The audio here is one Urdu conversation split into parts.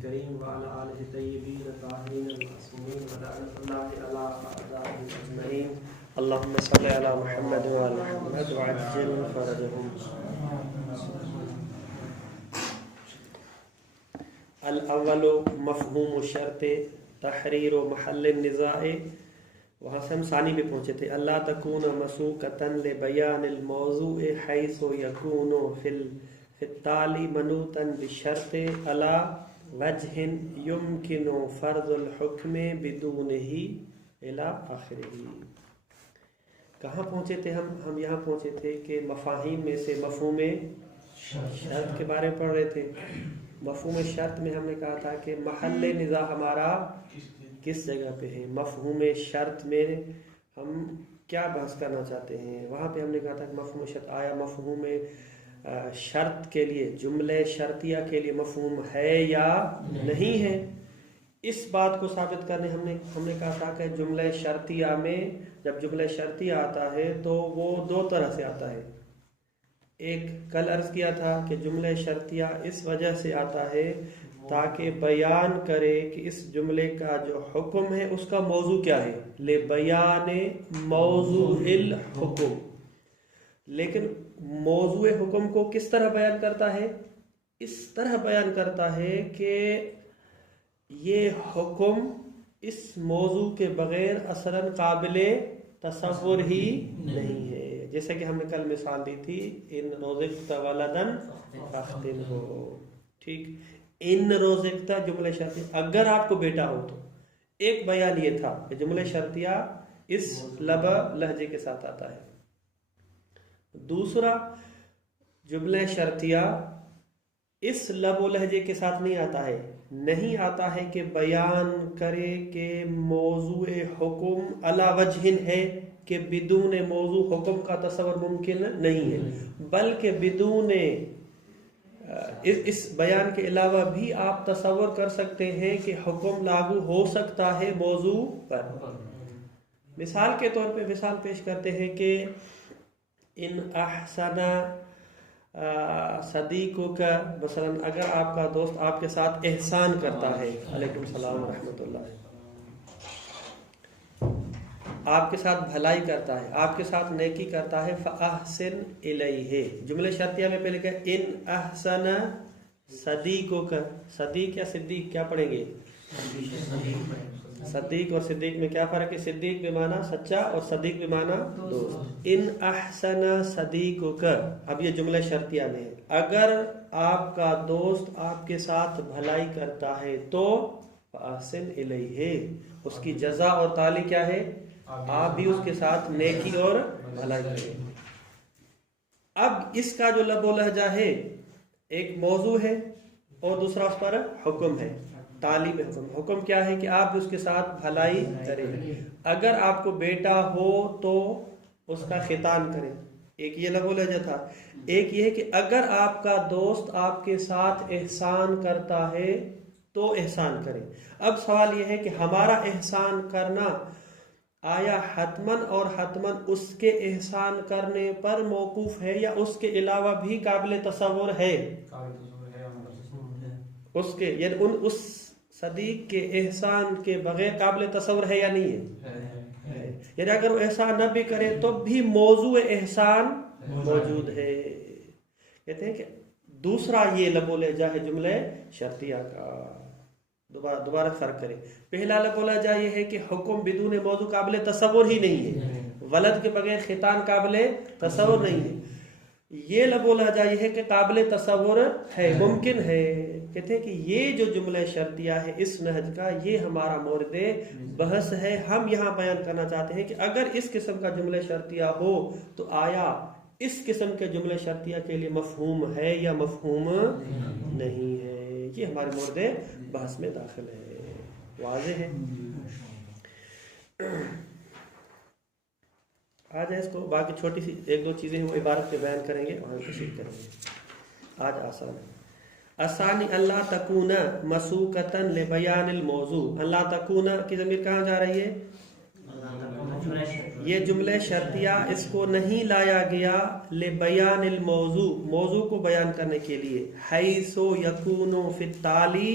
الكريم وعلى آله الطيبين الطاهرين المعصومين ولعنة الله على أعدائهم أجمعين. اللهم صل على محمد وعلى محمد وعجل فرجهم. الاول مفہوم الشرط تحریر محل النزاع. وہاں سے ہم ثانی پہ پہنچے تھے. اللہ تکون مسوقتاً لبیان الموضوع حیث یکون فی التالی منوطاً بشرط علی وجہ یمکن فرض الحکم بدونہ الی آخرہ. کہاں پہنچے تھے ہم یہاں پہنچے تھے کہ مفاہیم میں سے مفہوم شرط کے بارے میں پڑھ رہے تھے. مفہوم شرط میں ہم نے کہا تھا کہ محل نزاع ہمارا کس جگہ پہ ہے. مفہوم شرط میں ہم کیا بحث کرنا چاہتے ہیں. وہاں پہ ہم نے کہا تھا کہ مفہوم شرط آیا مفہوم شرط کے لیے جملے شرطیہ کے لیے مفہوم ہے یا نہیں ہے. اس بات کو ثابت کرنے ہم نے کہا تھا کہ جملے شرطیہ میں جب جملے شرطیہ آتا ہے تو وہ دو طرح سے آتا ہے. ایک کل عرض کیا تھا کہ جملے شرطیہ اس وجہ سے آتا ہے تاکہ بیان کرے کہ اس جملے کا جو حکم ہے اس کا موضوع کیا ہے. لے بیان موضوع الحکم. لیکن موضوع حکم کو کس طرح بیان کرتا ہے؟ اس طرح بیان کرتا ہے کہ یہ حکم اس موضوع کے بغیر اصلاً قابل تصور ہی نہیں ہے. جیسے کہ ہم نے کل مثال دی تھی ان رزقت ولدن فاختنہ. ٹھیک. ان رزقت جملہ شرطیہ اگر آپ کو بیٹا ہو تو ایک بیان یہ تھا کہ جملہ شرطیہ اس لب لہجے کے ساتھ آتا ہے. دوسرا جملہ شرطیہ اس لب و لہجے کے ساتھ نہیں آتا ہے کہ بیان کرے کہ موضوع حکم علی وجہ ہے کہ بدون موضوع حکم کا تصور ممکن نہیں ہے. بلکہ بدون اس بیان کے علاوہ بھی آپ تصور کر سکتے ہیں کہ حکم لاگو ہو سکتا ہے موضوع پر. مثال کے طور پہ مثال پیش کرتے ہیں کہ ان احسن صدیقوں کا مثلا اگر آپ کا دوست آپ کے ساتھ احسان کرتا ہے علیکم السلام ورحمۃ اللہ آپ کے ساتھ بھلائی کرتا ہے آپ کے ساتھ نیکی کرتا ہے فاحسن الیہ. جملے شرطیہ میں پہلے کہ ان احسن صدیقوں کا. صدیق یا صدیق کیا پڑھیں گے؟ صدیق اور صدیق میں کیا فرق ہے؟ صدیق بمعنی سچا اور صدیق بمعنی دوست. ان احسن صدیقوں کا. اب یہ جملہ شرطیہ میں ہے اگر آپ کا دوست آپ کے ساتھ بھلائی کرتا ہے تو فاحسن الیہ. اس کی جزا اور تعالی کیا ہے؟ آپ بھی اس کے ساتھ نیکی اور بھلائی کریں. اب اس کا جو لب و لہجہ ہے ایک موضوع ہے اور دوسرا اس پر حکم ہے. تعلیم حکم. حکم کیا ہے کہ آپ اس کے ساتھ بھلائی کریں. اگر آپ کو بیٹا ہو تو اس کا ختان کریں. ایک یہ لب و لہجہ تھا. ایک یہ ہے کہ اگر آپ کا دوست آپ کے ساتھ احسان کرتا ہے تو احسان کریں. اب سوال یہ ہے کہ ہمارا احسان کرنا آیا حتماً اور حتماً اس کے احسان کرنے پر موقوف ہے یا اس کے علاوہ بھی قابل تصور ہے؟ اس کے یعنی اس صدیق کے احسان کے بغیر قابل تصور ہے یا نہیں ہے؟ یعنی اگر وہ احسان نہ بھی کرے تو بھی موضوع احسان موجود ہے. کہتے ہیں کہ دوسرا یہ لب و لہجہ ہے جملہ شرطیہ کا. دوبارہ فرق کریں. پہلا لب و لہجہ یہ ہے کہ حکم بدون موضوع قابل تصور ہی نہیں ہے. ولد کے بغیر ختان قابل تصور نہیں ہے. یہ لب و لہجہ یہ ہے کہ قابل تصور ہے ممکن ہے. کہتے ہیں کہ یہ جو جملہ شرطیہ ہے اس نہج کا یہ ہمارا مورد بحث ہے. ہم یہاں بیان کرنا چاہتے ہیں کہ اگر اس قسم کا جملہ شرطیہ ہو تو آیا اس قسم کے جملہ شرطیہ کے لیے مفہوم ہے یا مفہوم نہیں ہے. یہ ہمارے مورد بحث میں داخل ہے. واضح ہے. آج اس کو باقی چھوٹی سی ایک دو چیزیں وہ عبارت پہ بیان کریں گے اور تشریح کریں گے. آج آسان ہے. الثانی اللہ تکون مسوقتاً لبیان الموضوع. اللہ تکون کی ضمیر کہاں جا رہی ہے؟ یہ جملہ شرطیہ اس کو نہیں لایا گیا لبیان الموضوع موضوع کو بیان کرنے کے لیے. حیث یکون فی التالی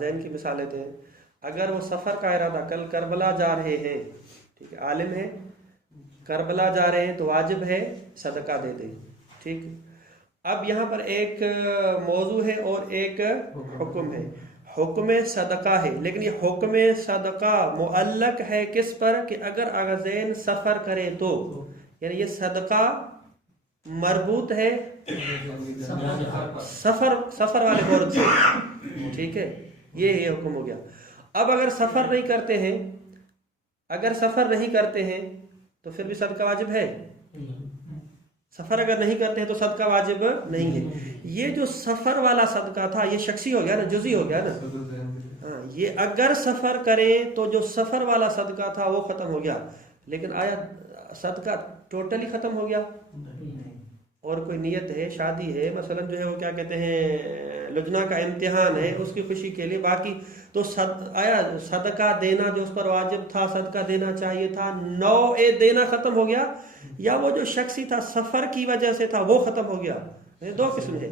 ذہن کی مثال لیتے ہیں. اگر وہ سفر کا ارادہ کل کربلا جا رہے ہیں، ٹھیک ہے، عالم ہے کربلا جا رہے ہیں تو واجب ہے صدقہ دے دیں. ٹھیک. اب یہاں پر ایک موضوع ہے اور ایک حکم ہے. حکم صدقہ ہے، لیکن یہ حکم صدقہ معلق ہے کس پر کہ اگر اغزین سفر کرے تو، یعنی یہ صدقہ مربوط ہے سفر والے عورت سے. ٹھیک ہے، یہ حکم ہو گیا. اب اگر سفر نہیں کرتے ہیں، اگر سفر نہیں کرتے ہیں تو پھر بھی صدقہ واجب ہے. سفر اگر نہیں کرتے ہیں تو صدقہ واجب نہیں ہے. یہ جو سفر والا صدقہ تھا یہ شخصی ہو گیا نا، جزئی ہو گیا نا. ہاں، یہ اگر سفر کریں تو جو سفر والا صدقہ تھا وہ ختم ہو گیا. لیکن آیا صدقہ ٹوٹلی ختم ہو گیا؟ اور کوئی نیت ہے، شادی ہے مثلا، جو ہے وہ کیا کہتے ہیں لجنا کا امتحان ہے، اس کی خوشی کے لیے، باقی تو آیا صدقہ دینا جو اس پر واجب تھا، صدقہ دینا چاہیے تھا، نوع دینا ختم ہو گیا، یا وہ جو شخصی تھا سفر کی وجہ سے تھا وہ ختم ہو گیا؟ دو قسم ہے.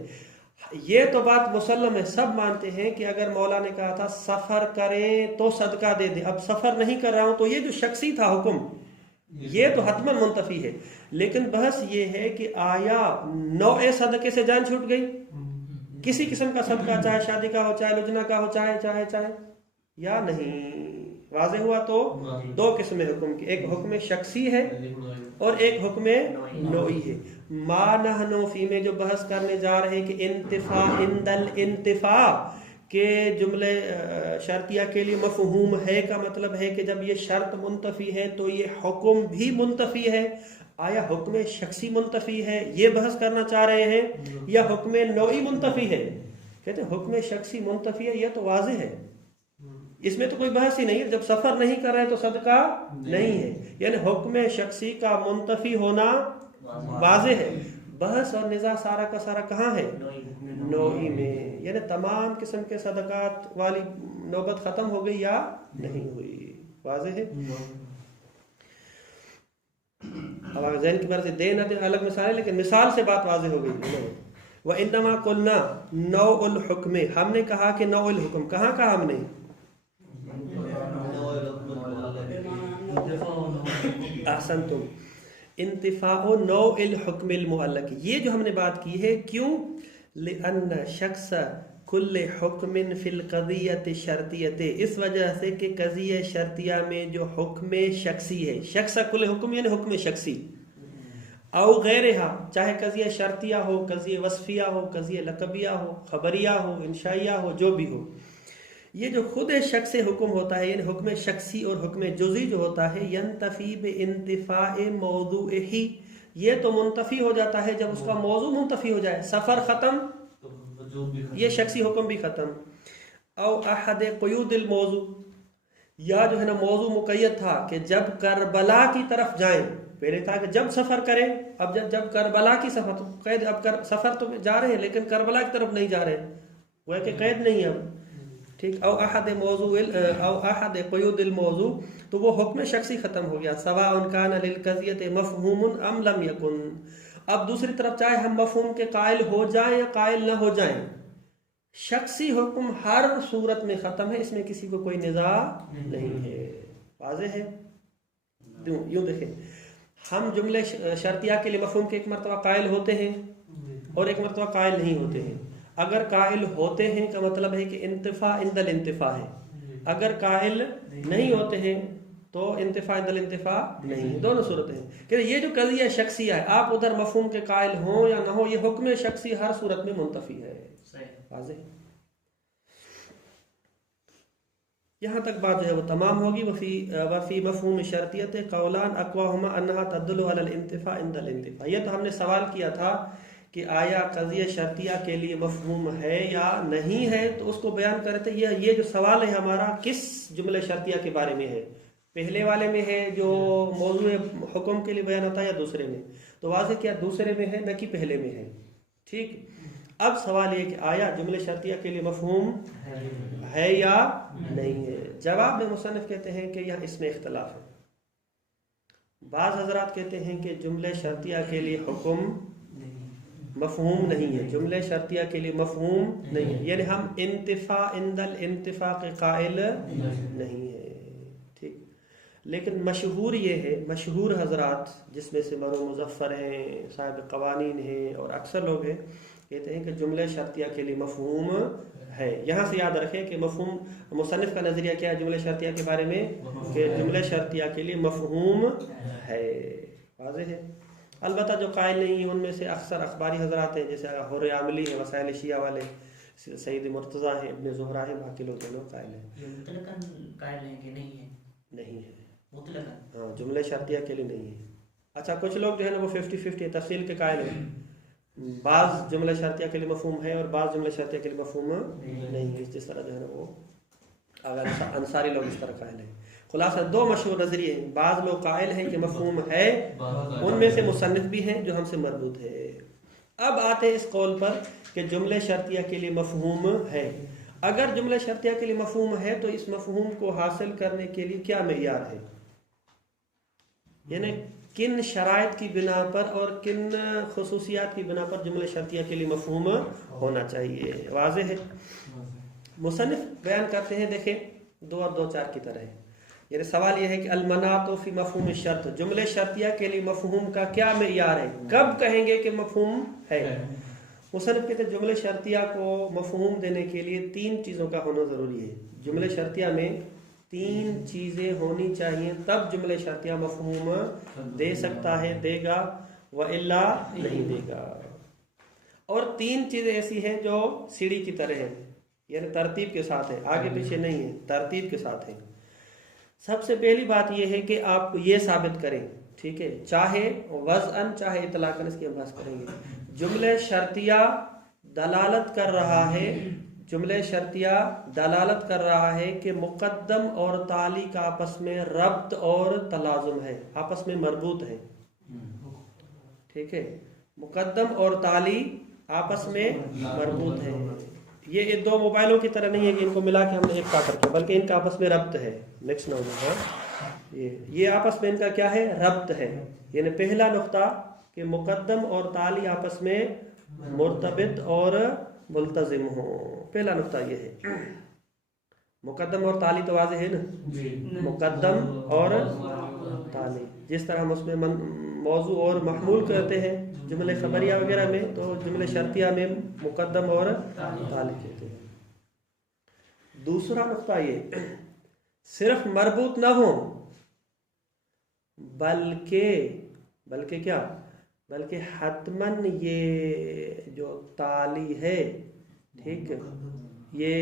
یہ تو بات مسلم ہے، سب مانتے ہیں کہ اگر مولا نے کہا تھا سفر کریں تو صدقہ دے دیں، اب سفر نہیں کر رہا ہوں تو یہ جو شخصی تھا حکم یہ تو حتماً منتفی ہے. لیکن بحث یہ ہے کہ آیا نوع صدقے سے جان چھوٹ گئی؟ کسی قسم کا صدقہ، چاہے شادی کا ہو، چاہے لجنا کا ہو، چاہے یا نہیں؟ واضح ہوا. تو دو قسم حکم کی، ایک حکم شخصی ہے اور ایک حکم نوعی ہے. ما نحنو فی میں جو بحث کرنے جا رہے ہیں کہ انتفاع اندل انتفاع کے جملے شرطیہ کے لیے مفہوم ہے کا مطلب ہے کہ جب یہ شرط منتفی ہے تو یہ حکم بھی منتفی ہے. آیا حکم شخصی منتفی ہے یہ بحث کرنا چاہ رہے ہیں یا حکم نوعی منتفی ہے؟ کہتے ہیں حکم شخصی منتفی ہے، یہ تو واضح ہے، اس میں تو کوئی بحث ہی نہیں ہے. جب سفر نہیں کر رہے تو صدقہ نہیں ہے، یعنی حکم شخصی کا منتفی ہونا واضح ہے. بحث اور نزاع سارا کا سارا کہاں ہے؟ نوعی میں. یعنی تمام قسم کے صدقات والی نوبت ختم ہو گئی یا نہیں ہوئی؟ واضح ہے. اب ذہن کی بات سے دے نہ دے الگ مثال ہے، لیکن مثال سے بات واضح ہو گئی. وَإِنَّمَا قُلْنَا نَوْعُ الْحُكْمِ، ہم نے کہا کہ نوع الحکم. کہاں کہا ہم نے؟ احسنتم، انتفاع نوع الحکم المعلق. یہ جو ہم نے بات کی ہے کیوں؟ لِأَنَّ شَخْصَ كُلِّ حُكْمٍ فِي الْقَضِيَّةِ شَرْطِيَّةِ، اس وجہ سے کہ قضیہ شرطیہ میں جو حکم شخصی ہے، شخص کل حکم یعنی حکم شخصی، او غیرہا، چاہے قضیہ شرطیہ ہو، قضیہ وصفیہ ہو، قضیہ لقبیہ ہو، خبریہ ہو، انشائیہ ہو، جو بھی ہو، یہ جو خود شخص حکم ہوتا ہے یعنی حکم شخصی اور حکم جزئی جو ہوتا ہے، ینتفی بانتفاع موضوعہ، یہ تو منتفی ہو جاتا ہے جب اس کا موضوع منتفی ہو جائے. سفر ختم، یہ شخصی حکم بھی ختم. او احد قیود الموضوع، یا جو ہے نا موضوع مقید تھا کہ جب کربلا کی طرف جائیں، پہلے تھا کہ جب سفر کریں، اب جب کربلا کی سفر تو قید، اب سفر تو جا رہے ہیں لیکن کربلا کی طرف نہیں جا رہے، وہ کہ قید نہیں ہے اب. ٹھیک. او احد قیود الموضوع، تو وہ حکم شخصی ختم ہو گیا. سواء کان للقضیۃ مفہوم ام لم یکن، اب دوسری طرف چاہے ہم مفہوم کے قائل ہو جائیں یا قائل نہ ہو جائیں، شخصی حکم ہر صورت میں ختم ہے، اس میں کسی کو کوئی نزاع نہیں ہے. واضح ہے. یوں دیکھیں، ہم جملے شرطیہ کے لیے مفہوم کے ایک مرتبہ قائل ہوتے ہیں اور ایک مرتبہ قائل نہیں ہوتے ہیں. اگر قائل ہوتے ہیں کا مطلب ہے کہ انتفاع عند الانتفاع ہے، اگر قائل نہیں ہوتے ہیں تو انتفاع عند الانتفاع نہیں ہے. دونوں صورتیں ہیں کہ یہ جو قضیہ شخصیہ ہے، آپ ادھر مفہوم کے قائل ہوں یا نہ ہو، یہ حکم شخصی ہر صورت میں منتفی ہے. واضح. یہاں تک بات جو ہے وہ تمام ہوگی. وفی مفہوم شرطیت قولان اقواہما انہا تدل علی الانتفاع عند الانتفاع. یہ تو ہم نے سوال کیا تھا کہ آیا قضیہ شرطیہ کے لیے مفہوم ہے یا نہیں ہے، تو اس کو بیان کر رہے تھے. یہ جو سوال ہے ہمارا کس جملے شرطیہ کے بارے میں ہے؟ پہلے والے میں ہے جو موضوع حکم کے لیے بیان ہوتا ہے یا دوسرے میں؟ تو واضح کیا دوسرے میں ہے، نہ کہ پہلے میں ہے. ٹھیک. اب سوال یہ کہ آیا جملے شرطیہ کے لیے مفہوم ہے یا نہیں ہے؟ جواب میں مصنف کہتے ہیں کہ یہاں اس میں اختلاف ہے. بعض حضرات کہتے ہیں کہ جملے شرطیہ کے لیے حکم مفہوم نہیں ہے، جملے شرطیہ کے لیے مفہوم نہیں ہے، یعنی ہم انتفاع عند الانتفاع کے قائل نہیں ہے، ٹھیک۔ لیکن مشہور یہ ہے، مشہور حضرات جس میں سے مرو مظفر ہیں، صاحب قوانین ہیں، اور اکثر لوگ ہیں، کہتے ہیں کہ جملے شرطیہ کے لیے مفہوم ہے۔ یہاں سے یاد رکھیں کہ مفہوم، مصنف کا نظریہ کیا ہے جملے شرطیہ کے بارے میں، کہ جملے شرطیہ کے لیے مفہوم ہے، واضح ہے۔ البتہ جو قائل نہیں ہیں ان میں سے اکثر اخباری حضرات ہیں، جیسے حر عاملی ہیں، وسائل شیعہ والے، سید مرتضیٰ ہیں، ابن زہرا ہیں، باقی لوگ دونوں قائل ہیں۔ مطلقاً قائل ہیں کہ نہیں ہے؟ نہیں ہے مطلقاً، ہاں، جملے شرطیہ کے لیے نہیں ہے۔ اچھا، کچھ لوگ جو ہے نا وہ 50-50 تفصیل کے قائل ہیں، بعض جملہ شرطیہ کے لیے مفہوم ہے اور بعض جملہ شرطیہ کے لیے مفہوم نہیں ہے، جس طرح جو ہے نا وہ اگر انصاری لوگ اس طرح قائل ہیں۔ خلاصہ دو مشہور نظریے ہیں، بعض لوگ قائل ہیں کہ مفہوم ہے، ان میں سے مصنف بھی ہیں جو ہم سے مربوط ہے۔ اب آتے ہیں اس قول پر کہ جملے شرطیہ کے لیے مفہوم ہے۔ اگر جملے شرطیہ کے لیے مفہوم ہے تو اس مفہوم کو حاصل کرنے کے لیے کیا معیار ہے، یعنی کن شرائط کی بنا پر اور کن خصوصیات کی بنا پر جملے شرطیہ کے لیے مفہوم ہونا چاہیے، واضح ہے۔ مصنف بیان کرتے ہیں، دیکھیں 2 اور 2 4 کی طرح ہے، یعنی سوال یہ ہے کہ المناط فی مفہوم الشرط، جملے شرطیہ کے لیے مفہوم کا کیا معیار ہے، کب کہیں گے کہ مفہوم ہے۔ مصنف کہتے ہیں جملے شرطیہ کو مفہوم دینے کے لیے 3 چیزوں کا ہونا ضروری ہے، جملے شرطیہ میں 3 چیزیں ہونی چاہیے، تب جملے شرطیہ مفہوم دے سکتا ہے، دے گا، وَإِلَّا نہیں دے گا۔ اور 3 چیزیں ایسی ہیں جو سیڑھی کی طرح ہیں، یعنی ترتیب کے ساتھ ہے، آگے پیچھے نہیں ہے، ترتیب کے ساتھ ہے۔ سب سے پہلی بات یہ ہے کہ آپ یہ ثابت کریں، ٹھیک ہے، چاہے وضعاً چاہے اطلاقاً، اس کی ہم بحث کریں گے، جملے شرطیہ دلالت کر رہا ہے، جملے شرطیہ دلالت کر رہا ہے کہ مقدم اور تالی کا آپس میں ربط اور تلازم ہے، آپس میں مربوط ہے، ٹھیک ہے، مقدم اور تالی آپس میں مربوط ہے۔ یہ 2 موبائلوں کی طرح نہیں ہے کہ ان کو ملا کے ہم نے ایک کا کر کے، بلکہ ان کا آپس میں ربط ہے، مکس نہ ہو جائے، یہ آپس میں ان کا کیا ہے، ربط ہے، یعنی پہلا نقطہ کہ مقدم اور تالی آپس میں مرتبط اور ملتزم ہو، پہلا نقطہ یہ ہے۔ مقدم اور تالی تو واضح ہے نا، مقدم اور تالی، جس طرح ہم اس میں موضوع اور محمول کرتے ہیں جملے خبریہ وغیرہ میں، تو جملے شرطیہ میں مقدم اور تالی کہتے ہیں۔ دوسرا نقطہ یہ، صرف مربوط نہ ہو، بلکہ کیا، بلکہ حتماً یہ جو تالی ہے، ٹھیک، یہ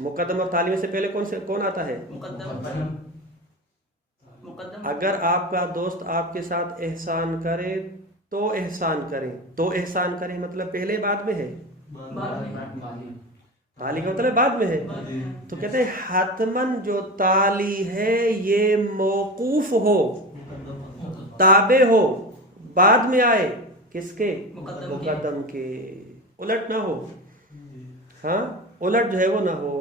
مقدم اور تالی میں سے پہلے کون آتا ہے، مقدم۔ اگر آپ کا دوست آپ کے ساتھ احسان کرے تو احسان کریں، تو احسان کریں مطلب پہلے بعد میں ہے، تالی کا مطلب بعد میں ہے، تو کہتے ہیں حتماً جو تالی ہے یہ موقوف ہو، تابع ہو، بعد میں آئے، کس کے، مقدم کے، الٹ نہ ہو، ہاں الٹ جو ہے وہ نہ ہو۔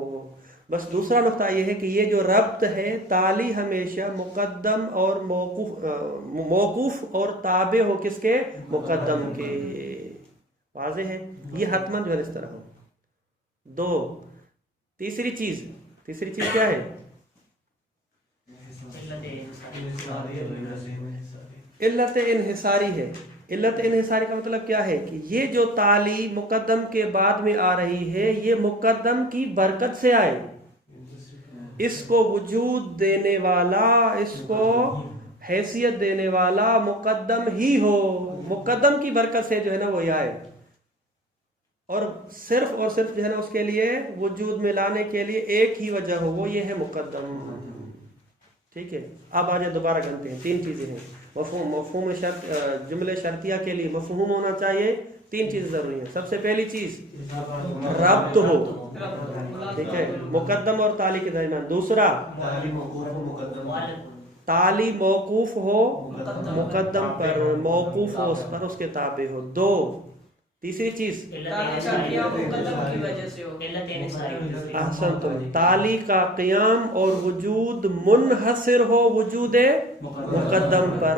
بس دوسرا نقطہ یہ ہے کہ یہ جو ربط ہے، تالی ہمیشہ مقدم اور موقوف اور تابع ہو کس کے، مقدم کے، واضح ہے، یہ حتماً جو ہے اس طرح ہو۔ 2، تیسری چیز کیا ہے، علت انحصاری ہے۔ علت انحصاری کا مطلب کیا ہے کہ یہ جو تالی مقدم کے بعد میں آ رہی ہے، یہ مقدم کی برکت سے آئے، اس کو وجود دینے والا، اس کو حیثیت دینے والا مقدم ہی ہو، مقدم کی برکت سے جو ہے نا وہ آئے، اور صرف جو ہے نا اس کے لیے وجود میں لانے کے لیے ایک ہی وجہ ہو، وہ یہ ہے مقدم، ٹھیک ہے۔ اب آج دوبارہ گنتے ہیں، 3 چیزیں ہیں، مفہوم شرط، جملے شرطیہ کے لیے مفہوم ہونا چاہیے، 3 چیزیں ضروری ہیں۔ سب سے پہلی چیز ربط ہو، ٹھیک ہے، مقدم اور تالی کے درمیان۔ دوسرا تالی موقوف ہو مقدم پر، موقوف ہو اس پر، اس کے تابع ہو۔ 2، تیسری چیز احسنتم، تالی کا قیام اور وجود منحصر ہو وجود مقدم پر،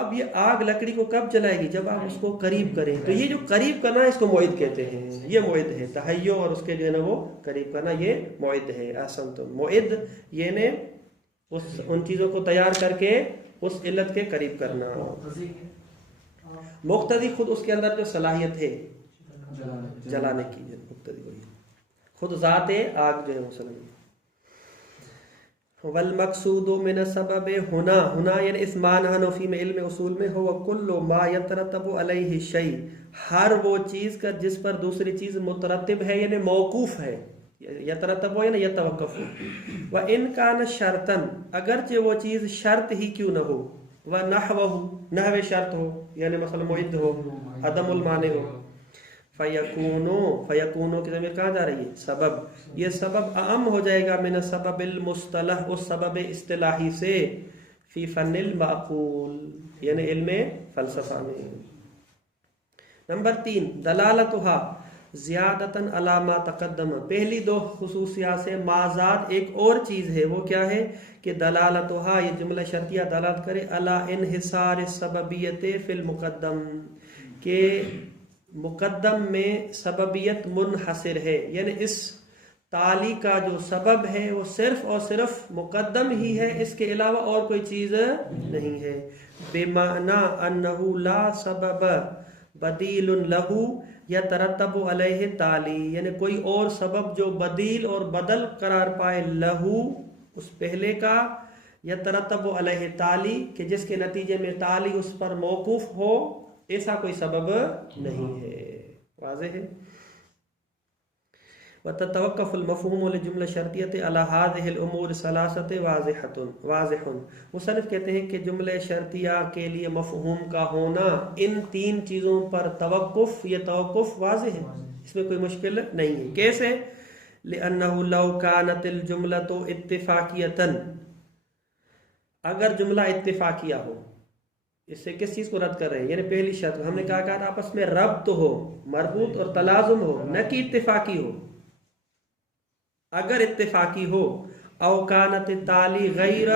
اب یہ آگ لکڑی کو کب جلائے گی؟ جب آپ اس کو قریب کریں. تو یہ جو قریب کرنا ہے اس کو موعد کہتے ہیں. یہ موعد ہے تحیو، اور اس کے جو ہے نا وہ قریب کرنا، یہ موعد ہے. احسنتم. موعد یعنی ان چیزوں کو تیار کر کے اس علت کے قریب کرنا. مقتدی خود اس کے اندر جو صلاحیت ہے جلانے کی، مقتدی وہی خود ذات آگ جو ہے مسلم. والمقصود من السبب ہنا، ہنا یعنی اس معنی حنفی میں علم اصول میں ہو کل ما یترتب علیہ شیء، ہر وہ چیز کا جس پر دوسری چیز مترتب ہے یعنی موقوف ہے. یترتب ہو یعنی یتوقف ہو. وان کان شرطا، اگرچہ وہ چیز شرط ہی کیوں نہ ہو. ونحوہ، نحو شرط ہو یعنی مثلا معد ہو، عدم المانع ہو. فیکونو کی ضمیر کہاں جا رہی ہے؟ سبب. یہ سبب اعم ہو جائے گا من سبب المصطلح، اس سبب اصطلاحی سے، فی فن المعقول یعنی علم فلسفہ میں. نمبر 3 دلالتها زیادتاً علی ما تقدم. پہلی دو خصوصیات سے مازاد ایک اور چیز ہے. وہ کیا ہے؟ کہ دلالتها، یہ جملہ شرطیہ دلالت کرے علی انحصار السببیت فی المقدم، کہ مقدم میں سببیت منحصر ہے، یعنی اس تعلی کا جو سبب ہے وہ صرف اور صرف مقدم ہی ہے، اس کے علاوہ اور کوئی چیز نہیں ہے. بمعنی انہ لا سبب بدیل لہ یترتب علیہ تعلی، یعنی کوئی اور سبب جو بدیل اور بدل قرار پائے لہو اس پہلے کا، یترتب علیہ تعلی کہ جس کے نتیجے میں تعلی اس پر موقوف ہو، ایسا کوئی سبب نہیں ہے. واضح ہے. وتتوقف المفہوم لجملہ شرطیۃ علی هذه الامور الثلاثۃ واضح. مصنف کہتے ہیں کہ جملہ شرطیہ کے لیے مفہوم کا ہونا ان تین چیزوں پر توقف، یہ توقف واضح ہے، اس میں کوئی مشکل نہیں ہے. کیسے؟ لأنه لو كانت الجملۃ اتفاقیۃ، اگر جملہ اتفاقیہ ہو، اس سے کس چیز کو رد کر رہے ہیں؟ یعنی پہلی شرط ہم نے کہا آپس میں ربط ہو، مربوط اور تلازم ہو، نہ کہ اتفاقی ہو. اگر اتفاقی ہو، او کانت تعلی غیر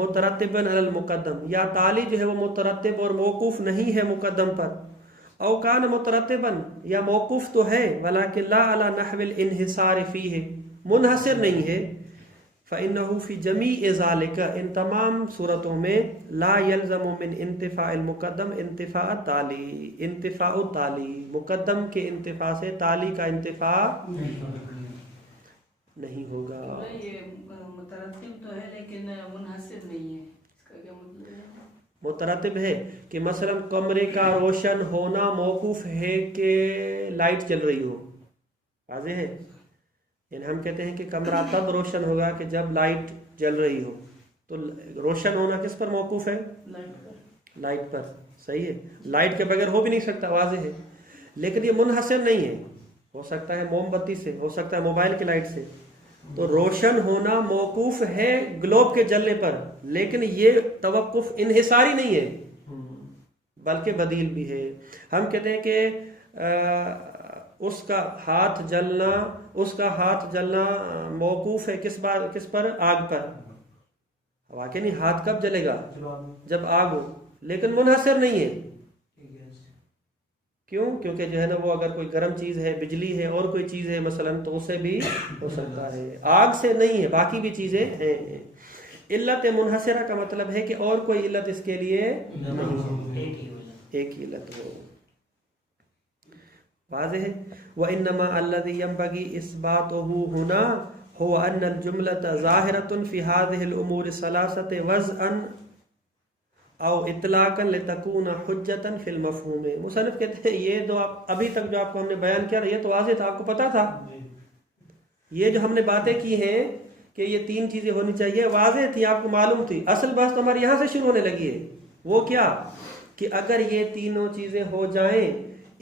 مترتبا علی المقدم، یا تعلی جو ہے وہ مترتب اور موقوف نہیں ہے مقدم پر. او کان مترتبا، یا موقوف تو ہے ولکن لا علی نحو الانحصار فیہ، منحصر نہیں ہے. فإنه في جميع ذلك، ان تمام صورتوں میں، لا يلزم من انتفاء المقدم انتفاء التالی، انتفاء التالی، مقدم کے انتفاع سے تالی کا انتفاع نہیں ہوگا. یہ مترتب تو ہے لیکن منحصر نہیں ہے، اس کا کیا مطلب ہے؟ مترتب ہے کہ مثلا کمرے کا روشن ہونا موقوف ہے کہ لائٹ چل رہی ہو. واضح ہے. یعنی ہم کہتے ہیں کہ کمرہ تب روشن ہوگا کہ جب لائٹ جل رہی ہو. تو روشن ہونا کس پر موقوف ہے؟ لائٹ پر. صحیح ہے. لائٹ کے بغیر ہو بھی نہیں سکتا، واضح ہے. لیکن یہ منحصر نہیں ہے، ہو سکتا ہے موم بتی سے، ہو سکتا ہے موبائل کی لائٹ سے. تو روشن ہونا موقوف ہے گلوب کے جلنے پر، لیکن یہ توقف انحصاری نہیں ہے بلکہ بدیل بھی ہے. ہم کہتے ہیں کہ اس کا ہاتھ جلنا موقوف ہے کس پر؟ آگ پر. واقعی نہیں، ہاتھ کب جلے گا؟ جب آگ ہو، لیکن منحصر نہیں ہے. کیوں؟ کیونکہ جو ہے نا وہ اگر کوئی گرم چیز ہے، بجلی ہے، اور کوئی چیز ہے مثلا، تو اسے بھی ہو سکتا ہے. آگ سے نہیں ہے، باقی بھی چیزیں ہیں. علت منحصرہ کا مطلب ہے کہ اور کوئی علت اس کے لیے نہیں، ایک ہی علت ہو. واضح ہے. وَإِنَّمَا الَّذِي يَنبَغِي إِثْبَاتُهُ هُنَا هُوَ أَنَّ الْجُمْلَةَ ظَاهِرَةٌ فِي هَذِهِ الْأُمُورِ الثَّلَاثَةِ وَضْعًا أَوْ إِطْلَاقًا لِتَكُونَ حُجَّةً فِي الْمَفْهُومِ. مصنف کہتے ہیں یہ جو ابھی تک جو آپ کو ہم نے بیان کیا، یہ تو واضح تھا، آپ کو پتا تھا. یہ جو ہم نے باتیں کی ہیں کہ یہ تین چیزیں ہونی چاہیے، واضح تھی، آپ کو معلوم تھی. اصل بات تو ہماری یہاں سے شروع ہونے لگی ہے. وہ کیا؟ کہ اگر یہ تینوں چیزیں ہو جائیں،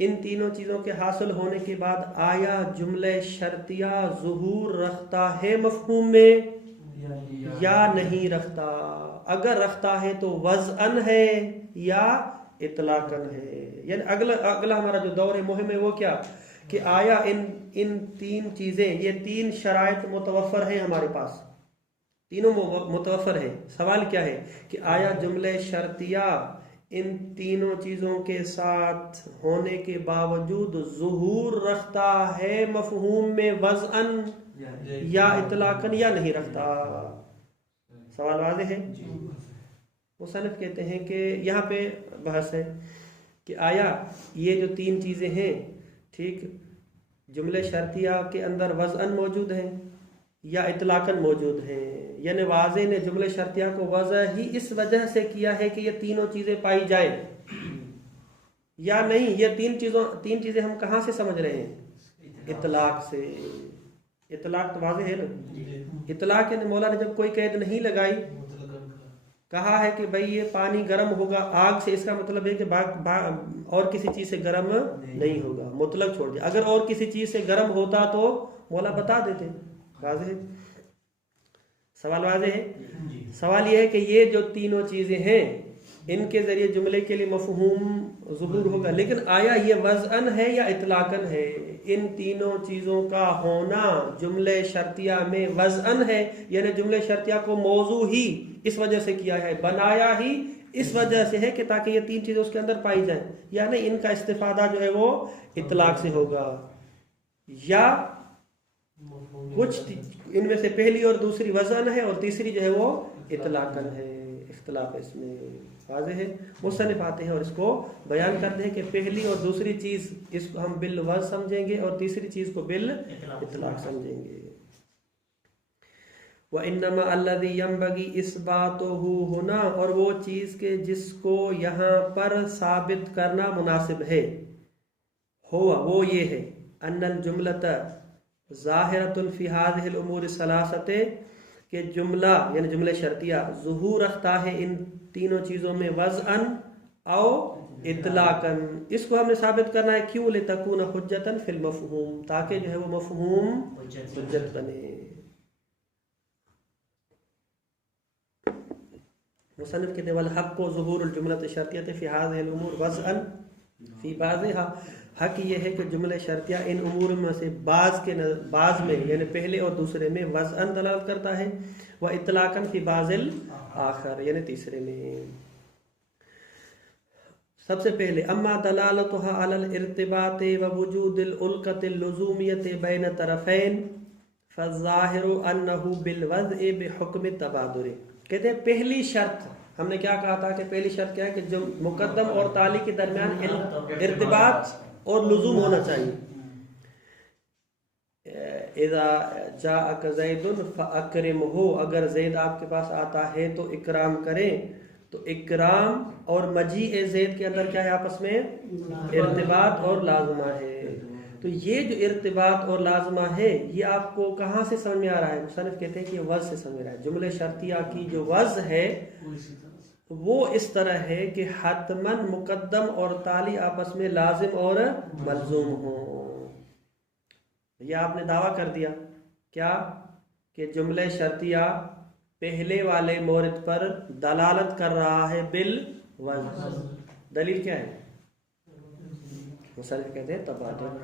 ان تینوں چیزوں کے حاصل ہونے کے بعد آیا جملہ شرطیہ ظہور رکھتا ہے مفہوم میں یا نہیں رکھتا؟ اگر رکھتا ہے تو وضعن ہے یا اطلاقن ہے. یعنی اگلا ہمارا جو دور مہم ہے وہ کیا؟ کہ آیا ان تین چیزیں، یہ تین شرائط متوفر ہیں ہمارے پاس، تینوں متوفر ہیں. سوال کیا ہے کہ آیا جملہ شرطیہ ان تینوں چیزوں کے ساتھ ہونے کے باوجود ظہور رکھتا ہے مفہوم میں وضعن یا اطلاقاً یا نہیں رکھتا؟ سوال واضح ہے؟ مصنف کہتے ہیں کہ یہاں پہ بحث ہے کہ آیا یہ جو تین چیزیں ہیں، ٹھیک، جملے شرطیہ کے اندر وضعن موجود ہیں یا اطلاقاً موجود ہیں؟ یعنی واضح نے جملے شرطیہ کو وضع ہی اس وجہ سے کیا ہے کہ یہ تینوں چیزیں پائی جائیں، یا نہیں؟ یہ تین چیزیں ہم کہاں سے سمجھ رہے ہیں؟ اطلاق سے۔ اطلاق تو واضح ہے نا، اطلاق یعنی مولا نے جب کوئی قید نہیں لگائی، کہا ہے کہ بھئی یہ پانی گرم ہوگا آگ سے، اس کا مطلب ہے کہ اور کسی چیز سے گرم نہیں ہوگا، مطلق چھوڑ دیا۔ اگر اور کسی چیز سے گرم ہوتا تو مولا بتا دیتے۔ واضح ہے؟ سوال واضح ہے؟ سوال یہ ہے کہ یہ جو تینوں چیزیں ہیں ان کے ذریعے جملے کے لیے مفہوم ظہور ہوگا، لیکن آیا یہ وضعن ہے یا اطلاقاً ہے؟ ان تینوں چیزوں کا ہونا جملے شرطیہ میں وضعن ہے، یعنی جملے شرطیہ کو موضوع ہی اس وجہ سے کیا ہے، بنایا ہی اس وجہ سے ہے کہ تاکہ یہ تین چیزیں اس کے اندر پائی جائیں، یعنی ان کا استفادہ جو ہے وہ اطلاق سے ہوگا، یا کچھ ان میں سے پہلی اور دوسری وضعن ہے اور تیسری جو ہے وہ اطلاقاً ہے۔ اختلاف اس میں واضح ہے۔ مصنف آتے ہیں اور اس کو بیان کرتے ہیں کہ پہلی اور دوسری چیز اس کو ہم بالوضع سمجھیں گے اور تیسری چیز کو بالاطلاق سمجھیں گے۔ وَإِنَّمَا الَّذِي يَنبَغِي إِثْبَاتُهُ هُنَا، اور وہ چیز کے جس کو یہاں پر ثابت کرنا مناسب ہے، ہوا وہ یہ ہے، أَنَّ الْجُمْلَةَ ظَاهِرَةٌ فِي هَذِهِ الْأُمُورِ الثَّلَاثَةِ، کہ جملہ یعنی جملے شرطیہ ظہور رکھتا ہے ان تینوں چیزوں میں وضعن او اطلاقاً۔ اس کو ہم نے ثابت کرنا ہے کیوں؟ لِتَكُونَ حُجَّةً فِي الْمَفْهُومِ، تاکہ جو ہے وہ مفہوم حجت بنے۔ مصنف کہتے ہیں وَالْحَقُّ ظُهُورُ الْجُمْلَةِ الشَّرْطِيَّةِ فِي هَذِهِ الْأُمُورِ وَضْعًا فِي بَعْضِهَا، حق یہ ہے کہ جملے شرطیہ ان امور میں سے بعض میں یعنی پہلے اور دوسرے میں وضعاً دلالت کرتا ہے، وَإِطْلَاقًا فِي بَعْضِ الْآخَرِ، یعنی تیسرے میں۔ سب سے پہلے اما دلالتها على الارتباط ووجود العلقة اللزومية بين طرفين فالظاهر انه بالوضع بحکم التبادر۔ کہتے ہیں پہلی شرط ہم نے کیا کہا تھا کہ پہلی شرط کیا ہے کہ جو مقدم اور تالی کے درمیان ارتباط اور لزوم ہونا چاہیے۔ اذا جاءک زید فاکرمہ، اگر زید آپ کے پاس آتا ہے تو اکرام کریں، تو اکرام اور مجیء زید کے اندر کیا ہے؟ آپس میں ارتباط اور لازمہ ہے۔ تو یہ جو ارتباط اور لازمہ ہے یہ آپ کو کہاں سے سمجھ میں آ رہا ہے؟ مصنف کہتے ہیں کہ یہ وضع سے سمجھ رہا ہے۔ جملے شرطیہ کی جو وضع ہے وہ اس طرح ہے کہ حتماً مقدم اور تالی آپس میں لازم اور ملزوم ہوں۔ یہ آپ نے دعویٰ کر دیا کیا کہ جملے شرطیہ پہلے والے مورد پر دلالت کر رہا ہے بالوضع۔ دلیل کیا ہے؟ مصنف کہتے ہیں تبادل۔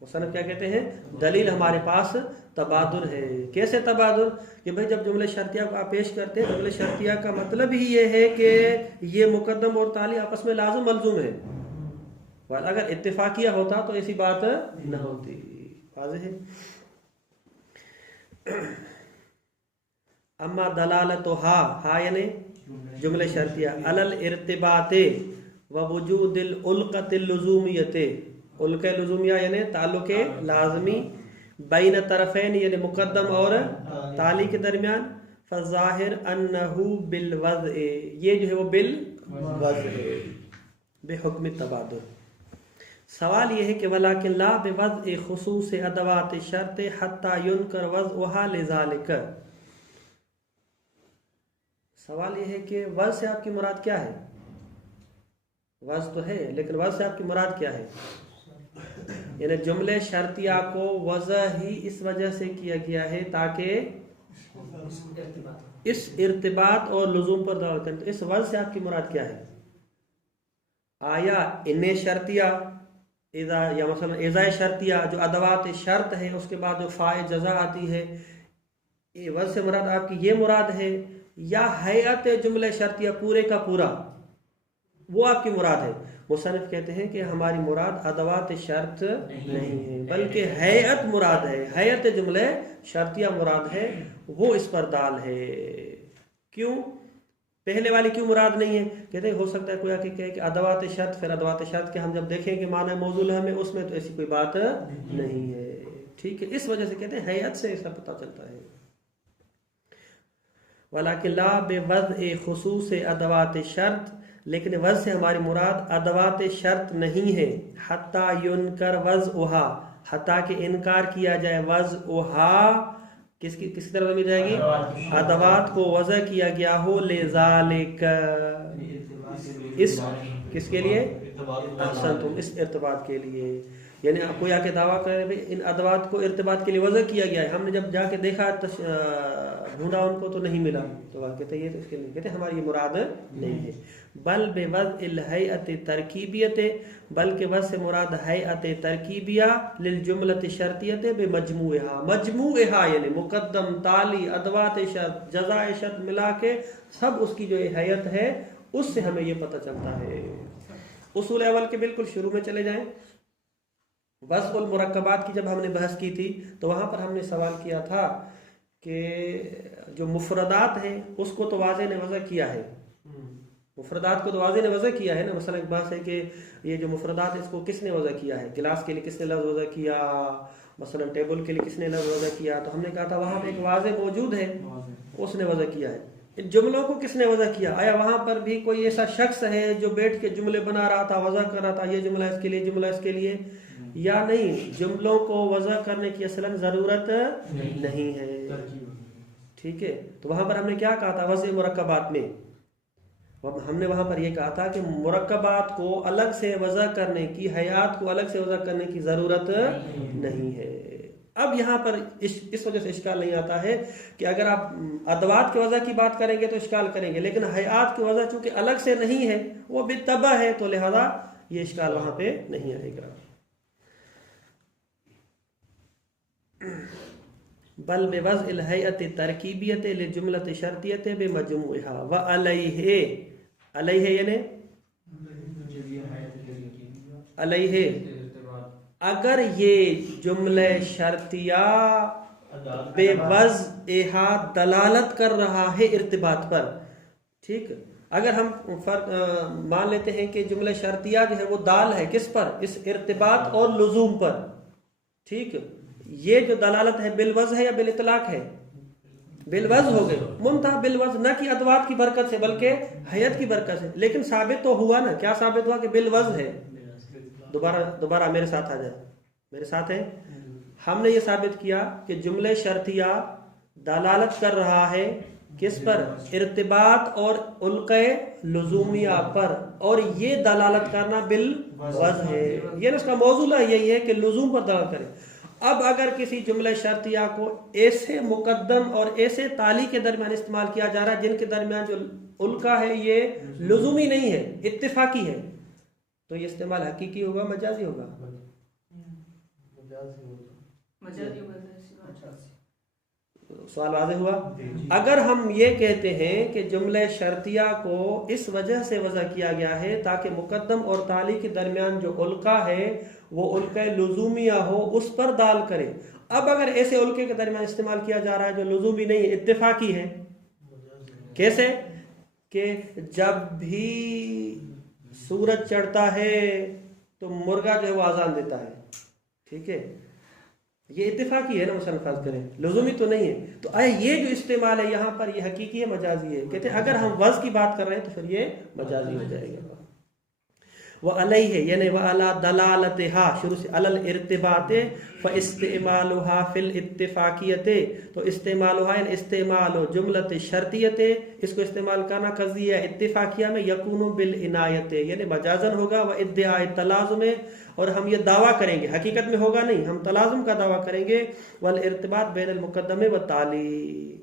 مصنف کیا کہتے ہیں؟ دلیل ہمارے پاس تبادل ہے۔ کیسے تبادل؟ کہ بھئی جب جملے شرطیہ کو آپ پیش کرتے ہیں، جملے شرطیہ کا مطلب ہی یہ ہے کہ یہ مقدم اور تالی آپس میں لازم ملزوم ہے، اگر اتفاقیہ ہوتا تو ایسی بات نہ ہوتی۔ واضح ہے؟ اما دلالتها، یعنی جملے شرطیہ، علی الارتباط ووجود العلقة اللزومیہ، علقہ لزومیہ یعنی تعلق لازمی، بین طرفین یعنی مقدم اور تالی کے درمیان، فظاہر انہ بالوضع، یہ جو ہے وہ بالوضع ہے بحکم تبادل۔ سوال یہ ہے کہ ولیکن لا بوضع خصوص ادوات شرط حتی ینکر وضعها لذالک۔ سوال یہ ہے کہ وضع سے آپ کی مراد کیا ہے؟ وضع تو ہے لیکن وضع سے آپ کی مراد کیا ہے؟ یعنی جملے شرطیہ کو وضع ہی اس وجہ سے کیا گیا ہے تاکہ اس ارتباط اور لزوم پر دعوت کریں۔ تو اس وضع سے آپ کی مراد کیا ہے؟ آیا ان شرطیہ یا مثلا اذا شرطیہ جو ادوات شرط ہے اس کے بعد جو فاء جزا آتی ہے، وضع سے مراد آپ کی یہ مراد ہے، یا ہیئت جملے شرطیہ پورے کا پورا وہ آپ کی مراد ہے. مصنف کہتے ہیں کہ ہماری مراد ادوات شرط نہیں ہے بلکہ ہیئت مراد ہے. ہیئت جملے شرطیہ مراد ہے, وہ اس پر دال ہے. کیوں پہلے والی کیوں مراد نہیں ہے؟ کہتے ہیں ہو سکتا ہے کوئی آ کے کہے کہ ادوات شرط, پھر ادوات شرط کے ہم جب دیکھیں کہ معنی موضوع ہے ہمیں اس میں, تو ایسی کوئی بات نہیں ہے. ٹھیک ہے, اس وجہ سے کہتے ہیں ہیئت سے ایسا پتہ چلتا ہے. ولیکن لا بوضع خصوص ادوات شرط, لیکن وضع سے ہماری مراد ادوات شرط نہیں ہے. حتی ینکر وضعها, حتیٰ کہ انکار کیا جائے وضعها, کس طرح ضمیر جائے گی؟ ادوات کو وضع کیا گیا ہو. لذالک, اس کس کے لیے؟ احسنتم, اس ارتباط کے لیے. یعنی آپ کوئی آ کے دعویٰ کرے ان ادوات کو ارتباط کے لیے وضع کیا گیا ہے, ہم نے جب جا کے دیکھا ڈھونڈا ان کو تو نہیں ملا, تو وہ کہتے ہیں یہ تو اس کے لیے کہتے ہیں ہماری یہ مراد نہیں ہے. بل بوضع الہیئۃ ترکیبیۃ, بلکہ وضع سے مراد ہیئت ترکیبیہ للجملۃ شرطیۃ بمجموعها, مجموعها یعنی مقدم, تالی, ادوات شرط, جزائے شرط ملا کے سب اس کی جو ہیئت ہے اس سے ہمیں یہ پتہ چلتا ہے. اصول اول کے بالکل شروع میں چلے جائیں. وضع المرکبات کی جب ہم نے بحث کی تھی تو وہاں پر ہم نے سوال کیا تھا کہ جو مفردات ہیں اس کو تو واضح نے وضع کیا ہے, مفردات کو تو واضح نے وضع کیا ہے نا. مثلا ایک بات ہے کہ یہ جو مفردات ہے اس کو کس نے وضع کیا ہے؟ گلاس کے لیے کس نے لفظ وضع کیا, مثلا ٹیبل کے لیے کس نے لفظ وضع کیا؟ تو ہم نے کہا تھا وہاں پہ ایک واضح موجود ہے, اس نے وضع کیا ہے. ان جملوں کو کس نے وضع کیا؟ آیا وہاں پر بھی کوئی ایسا شخص ہے جو بیٹھ کے جملے بنا رہا تھا, وضع کر رہا تھا, یہ جملہ اس کے لیے, جملہ اس کے لیے, یا نہیں؟ جملوں کو وضع کرنے کی اصلاً ضرورت نہیں ہے. ٹھیک ہے, تو وہاں پر ہم نے کیا کہا تھا وضع مرکبات میں؟ ہم نے وہاں پر یہ کہا تھا کہ مرکبات کو الگ سے وضع کرنے کی, حیات کو الگ سے وضع کرنے کی ضرورت نہیں ہے. اب یہاں پر اس وجہ سے اشکال نہیں آتا ہے کہ اگر آپ ادوات کی وضع کی بات کریں گے تو اشکال کریں گے, لیکن حیات کی وضع چونکہ الگ سے نہیں ہے, وہ بالطبع ہے, تو لہذا یہ اشکال وہاں پہ نہیں آئے گا. بل بوضع الہیئۃ ترکیبیۃ لجملۃ شرطیۃ بمجموعها وعلیہ, علیہ یعنی علیہ, اگر یہ جملہ شرطیہ بوضعها دلالت کر رہا ہے ارتباط پر. ٹھیک, اگر ہم مان لیتے ہیں کہ جملہ شرطیہ جو ہے وہ دال ہے کس پر؟ اس ارتباط اور لزوم پر. ٹھیک, یہ جو دلالت ہے بالوضع ہے یا بالاطلاق ہے؟ بالوضع ہو گئی, منتہا بالوضع, نہ کہ ادوات کی برکت سے بلکہ حیت کی برکت سے. لیکن ثابت تو ہوا نا, کیا ثابت ہوا؟ کہ بالوضع ہے. دوبارہ میرے ساتھ آ جائے, میرے ساتھ ہے. ہم نے یہ ثابت کیا کہ جملہ شرطیہ دلالت کر رہا ہے کس پر؟ ارتباط اور علقہ لزومیہ پر, اور یہ دلالت کرنا بالوضع ہے. یہ اس کا موضوع یہی ہے کہ لزوم پر دلالت کرے. اب اگر کسی جملہ شرطیہ کو ایسے مقدم اور ایسے تالی کے درمیان استعمال کیا جا رہا ہے جن کے درمیان جو علقہ ہے یہ لزومی نہیں ہے, اتفاقی ہے, تو یہ استعمال حقیقی ہوگا مجازی ہوگا؟ سوال واضح ہوا؟ اگر ہم یہ کہتے ہیں کہ جملہ شرطیہ کو اس وجہ سے وضع کیا گیا ہے تاکہ مقدم اور تالی کے درمیان جو علقہ ہے وہ علقہ لزومیہ ہو, اس پر دال کرے. اب اگر ایسے علقے کے درمیان استعمال کیا جا رہا ہے جو لزومی نہیں ہے, اتفاقی ہے, کیسے؟ کہ جب بھی سورج چڑھتا ہے تو مرغا جو ہے وہ اذان دیتا ہے. ٹھیک ہے, یہ اتفاقی ہے نا, مثلا فرض کریں, لزومی تو نہیں ہے. تو آیا یہ جو استعمال ہے یہاں پر یہ حقیقی ہے مجازی ہے؟ کہتے ہیں اگر ہم وضع کی بات کر رہے ہیں تو پھر یہ مجازی ہو جائے گا. وعلیہ یعنی وعلی دلالتها, شروع سے علی الارتباط, فاستعمالها فی الاتفاقیت, تو استعمالها یعنی استعمال جملۃ شرطیت, اس کو استعمال کرنا قضیہ اتفاقیہ میں یکون بالعنایت یعنی مجازن ہوگا, و ادعاء تلازم, اور ہم یہ دعویٰ کریں گے, حقیقت میں ہوگا نہیں, ہم تلازم کا دعویٰ کریں گے. والارتباط بین المقدم والتالی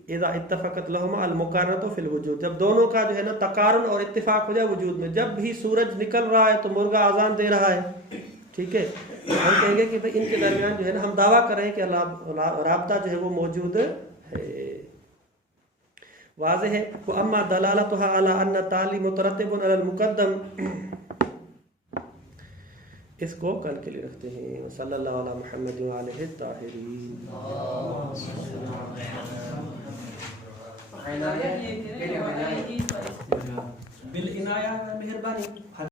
اذا اتفقت لهما المقارنۃ فی الوجود, جب دونوں کا جو ہے نا تقارن اور اتفاق ہو جائے وجود میں. جب بھی سورج نکل رہا ہے تو مرغا اذان دے رہا ہے. ٹھیک ہے, ہم کہیں گے کہ بھئی ان کے درمیان جو ہے نا ہم دعویٰ کر رہے ہیں کہ رابطہ جو ہے وہ موجود ہے. واضح ہے. واما دلالتها على ان التعلیم مترتب على المقدم، اس کو کل کے لیے رکھتے ہیں. صلی اللہ علی محمد وعلیہ الطاہرین. عنایت یہ کریں، بالعنایہ مہربانی.